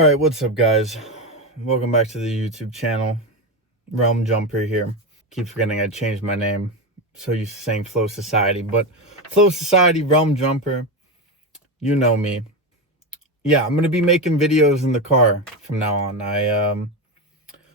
All right, what's up, guys? Welcome back to the YouTube channel. Realm Jumper here. Keep forgetting I changed my name. So used to saying Flow Society, but Flow Society, Realm Jumper, you know me. Yeah, I'm gonna be making videos in the car from now on.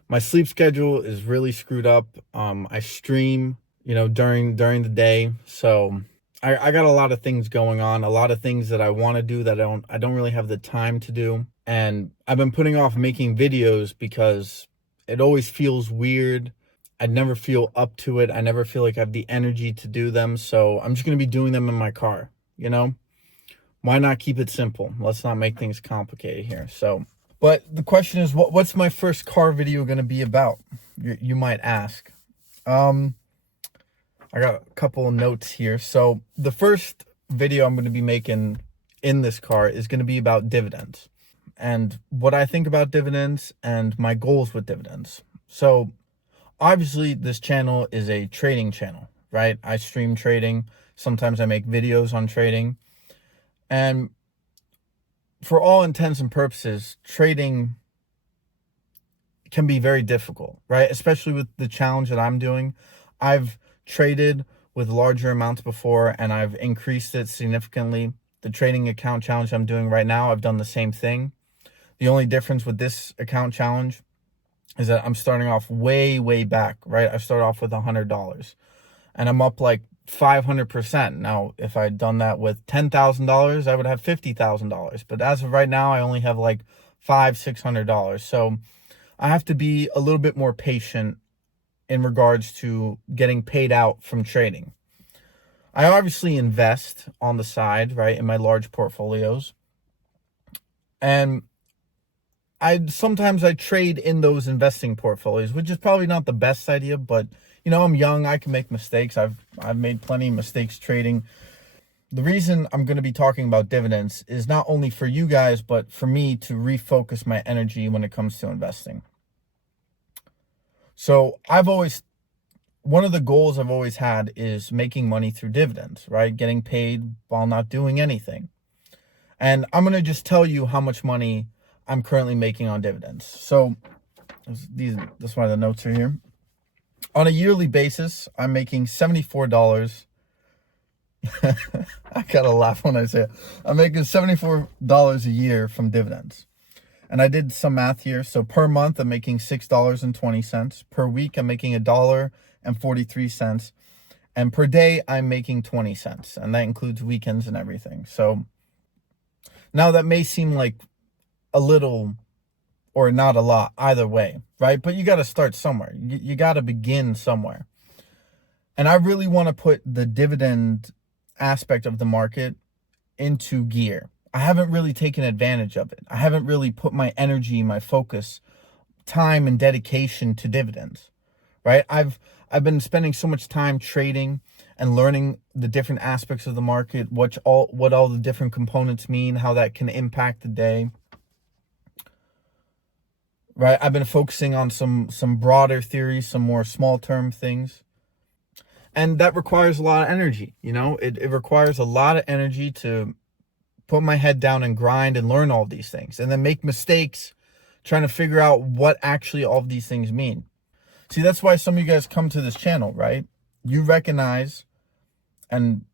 My sleep schedule is really screwed up. I stream, during the day, so I got a lot of things going on, a lot of things that I want to do that I don't really have the time to do. And I've been putting off making videos because it always feels weird. I never feel up to it. I never feel like I have the energy to do them. So I'm just going to be doing them in my car, Why not keep it simple? Let's not make things complicated here. But the question is, what's my first car video going to be about? You might ask. I got a couple of notes here. So the first video I'm going to be making in this car is going to be about dividends and what I think about dividends and my goals with dividends. So obviously this channel is a trading channel, right? I stream trading. Sometimes I make videos on trading. And for all intents and purposes, trading can be very difficult, right? Especially with the challenge that I'm doing. I've traded with larger amounts before and I've increased it significantly. The trading account challenge I'm doing right now, I've done the same thing. The only difference with this account challenge is that I'm starting off way back, right? I started off with $100 and I'm up like 500%. Now, if I'd done that with $10,000, I would have $50,000. But as of right now, I only have like $600. So I have to be a little bit more patient in regards to getting paid out from trading. I obviously invest on the side, right, in my large portfolios. And sometimes I trade in those investing portfolios, which is probably not the best idea, but I'm young, I can make mistakes. I've made plenty of mistakes trading. The reason I'm going to be talking about dividends is not only for you guys, but for me to refocus my energy when it comes to investing. So one of the goals I've always had is making money through dividends, right? Getting paid while not doing anything. And I'm going to just tell you how much money I'm currently making on dividends. So that's why the notes are here. On a yearly basis, I'm making $74. I gotta laugh when I say it. I'm making $74 a year from dividends. And I did some math here. So per month, I'm making $6.20. Per week, I'm making $1.43. And per day, I'm making 20 cents. And that includes weekends and everything. So now that may seem like a little or not a lot, either way, right? But you got to start somewhere. You got to begin somewhere. And I really want to put the dividend aspect of the market into gear. I haven't really taken advantage of it. I haven't really put my energy, my focus, time, and dedication to dividends, right? I've been spending so much time trading and learning the different aspects of the market, what all the different components mean, how that can impact the day, right? I've been focusing on some broader theories, some more small-term things. And that requires a lot of energy, It requires a lot of energy to put my head down and grind and learn all these things and then make mistakes trying to figure out what actually all of these things mean. See, that's why some of you guys come to this channel, right? You recognize and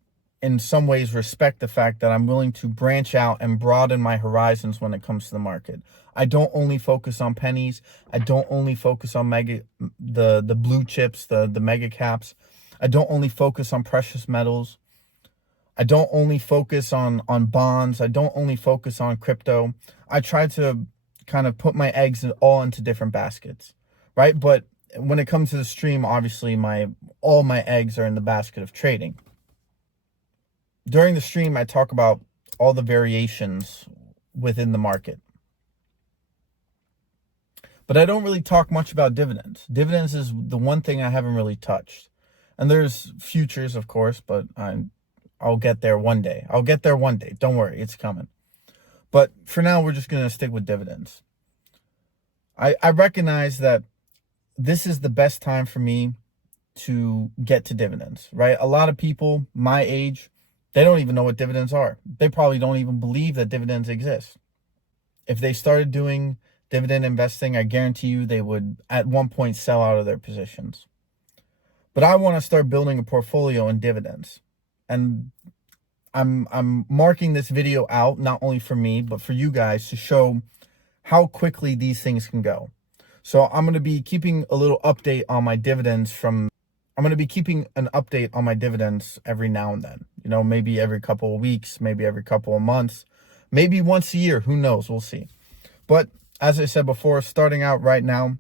in some ways respect the fact that I'm willing to branch out and broaden my horizons when it comes to the market. I don't only focus on pennies. I don't only focus on the blue chips, the mega caps. I don't only focus on precious metals. I don't only focus on bonds. I don't only focus on crypto. I try to kind of put my eggs all into different baskets, right? But when it comes to the stream, obviously all my eggs are in the basket of trading. During the stream, I talk about all the variations within the market. But I don't really talk much about dividends. Dividends is the one thing I haven't really touched. And there's futures, of course, but I'll get there one day. I'll get there one day. Don't worry, it's coming. But for now, we're just going to stick with dividends. I recognize that this is the best time for me to get to dividends, right? A lot of people my age, they don't even know what dividends are. They probably don't even believe that dividends exist. if they started doing dividend investing, I guarantee you they would at one point sell out of their positions. But I want to start building a portfolio in dividends. And I'm marking this video out not only for me, but for you guys to show how quickly these things can go. So I'm going to be keeping a little update on my dividends I'm going to be keeping an update on my dividends every now and then. You know, maybe every couple of weeks, maybe every couple of months, maybe once a year. Who knows? We'll see. But as I said before, starting out right now,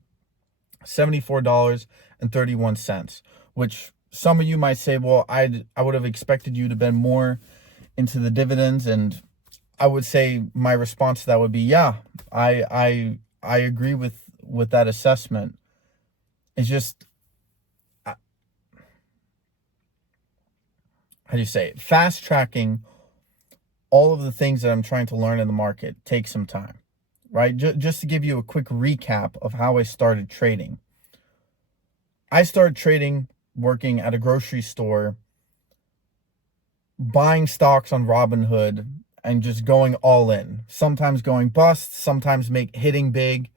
$74.31, which some of you might say, well, I would have expected you to bet more into the dividends. And I would say my response to that would be, yeah, I agree with that assessment. It's just, how do you say it? Fast tracking all of the things that I'm trying to learn in the market takes some time, right? Just to give you a quick recap of how I started trading. I started trading working at a grocery store, buying stocks on Robinhood and just going all in. Sometimes going bust, sometimes hitting big,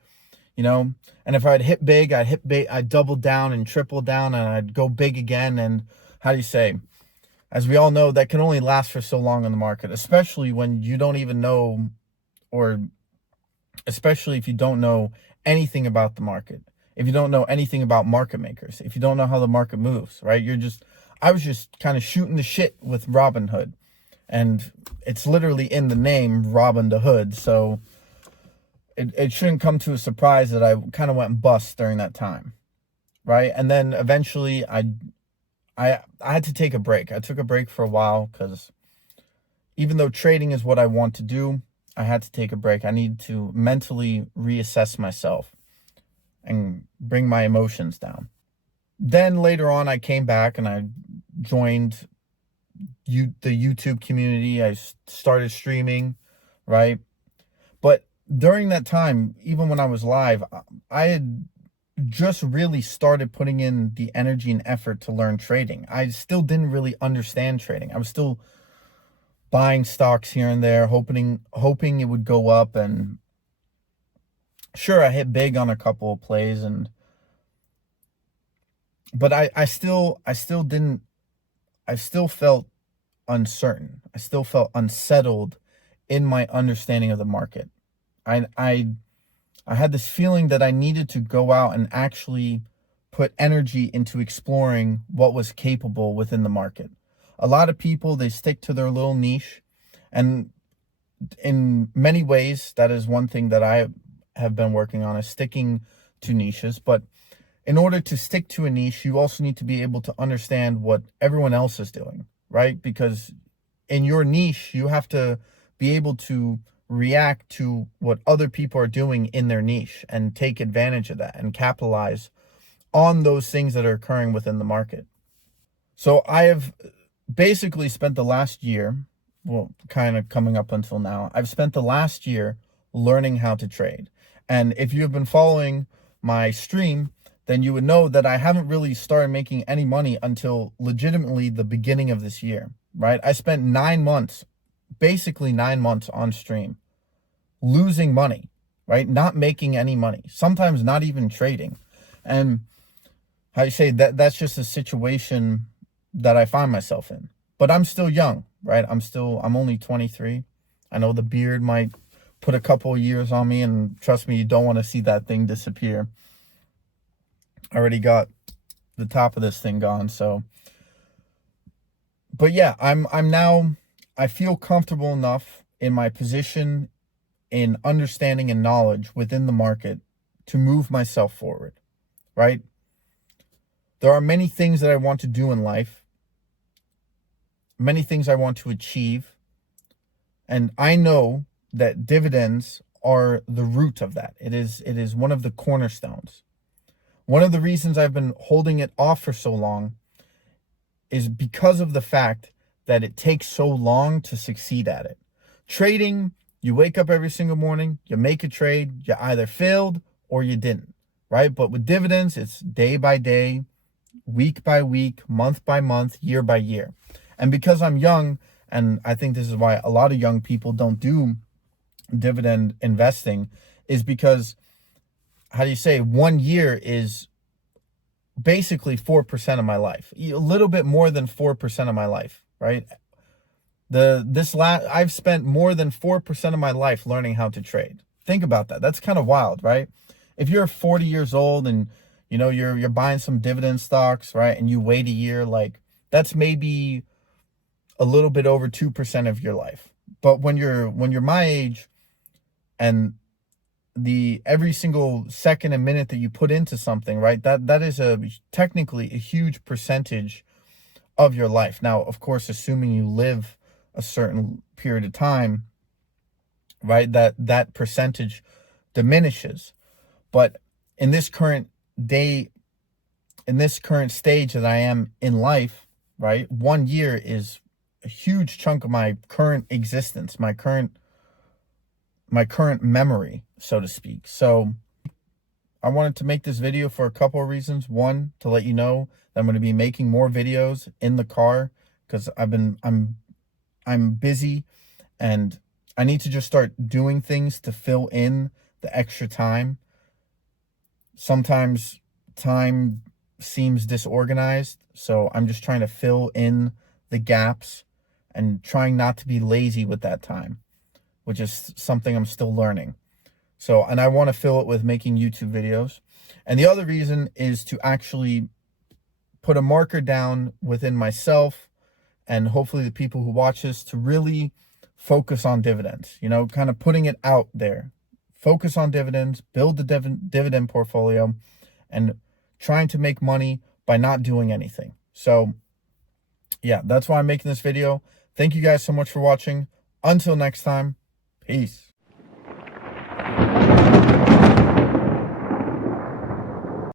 you know. And if I'd hit big, I'd double down and triple down, and I'd go big again. And how do you say? As we all know, that can only last for so long in the market, especially when you don't even know, or especially if you don't know anything about the market, if you don't know anything about market makers, if you don't know how the market moves, right? I was just kind of shooting the shit with Robinhood, and it's literally in the name, Robin the Hood. So it shouldn't come to a surprise that I kind of went bust during that time, right? And then eventually I had to take a break. I took a break for a while because even though trading is what I want to do, I had to take a break. I need to mentally reassess myself and bring my emotions down. Then later on, I came back and I joined the YouTube community. I started streaming, right? But during that time, even when I was live, I had just really started putting in the energy and effort to learn trading. I still didn't really understand trading. I was still buying stocks here and there, hoping it would go up. And sure, I hit big on a couple of plays, but I still felt uncertain. I still felt unsettled in my understanding of the market. I had this feeling that I needed to go out and actually put energy into exploring what was capable within the market. A lot of people, they stick to their little niche, and in many ways, that is one thing that I have been working on, is sticking to niches. But in order to stick to a niche, you also need to be able to understand what everyone else is doing, right? Because in your niche, you have to be able to react to what other people are doing in their niche and take advantage of that and capitalize on those things that are occurring within the market. So I have basically spent the last year, well, kind of coming up until now, I've spent the last year learning how to trade. And if you have been following my stream, then you would know that I haven't really started making any money until legitimately the beginning of this year, right? I spent 9 months, basically 9 months on stream, losing money, right? Not making any money, sometimes not even trading. And how you say that's just a situation that I find myself in. But I'm still young, right? I'm only 23. I know the beard might put a couple of years on me, and trust me, you don't want to see that thing disappear. I already got the top of this thing gone, so. But yeah, I feel comfortable enough in my position, in understanding and knowledge within the market, to move myself forward, right? There are many things that I want to do in life, many things I want to achieve, and I know that dividends are the root of that. It is one of the cornerstones. One of the reasons I've been holding it off for so long is because of the fact that it takes so long to succeed at it. Trading, you wake up every single morning, you make a trade, you either failed or you didn't, right? But with dividends, it's day by day, week by week, month by month, year by year. And because I'm young, and I think this is why a lot of young people don't do dividend investing is because, how do you say, 1 year is basically 4% of my life, a little bit more than 4% of my life, right? I've spent more than 4% of my life learning how to trade. Think about that. That's kind of wild, right? If you're 40 years old and you're buying some dividend stocks, right, and you wait a year, like that's maybe a little bit over 2% of your life. But when you're my age, and the every single second and minute that you put into something, right, that is technically a huge percentage of your life. Now, of course, assuming you live a certain period of time, right, that percentage diminishes. But in this current day, in this current stage that I am in life, right, 1 year is a huge chunk of my current existence, my current memory, so to speak. So I wanted to make this video for a couple of reasons. One, to let you know that I'm going to be making more videos in the car, because I'm busy and I need to just start doing things to fill in the extra time. Sometimes time seems disorganized, so I'm just trying to fill in the gaps and trying not to be lazy with that time, which is something I'm still learning. So, and I want to fill it with making YouTube videos. And the other reason is to actually put a marker down within myself and hopefully the people who watch this to really focus on dividends, kind of putting it out there. Focus on dividends, build the dividend portfolio, and trying to make money by not doing anything. So yeah, that's why I'm making this video. Thank you guys so much for watching. Until next time, peace.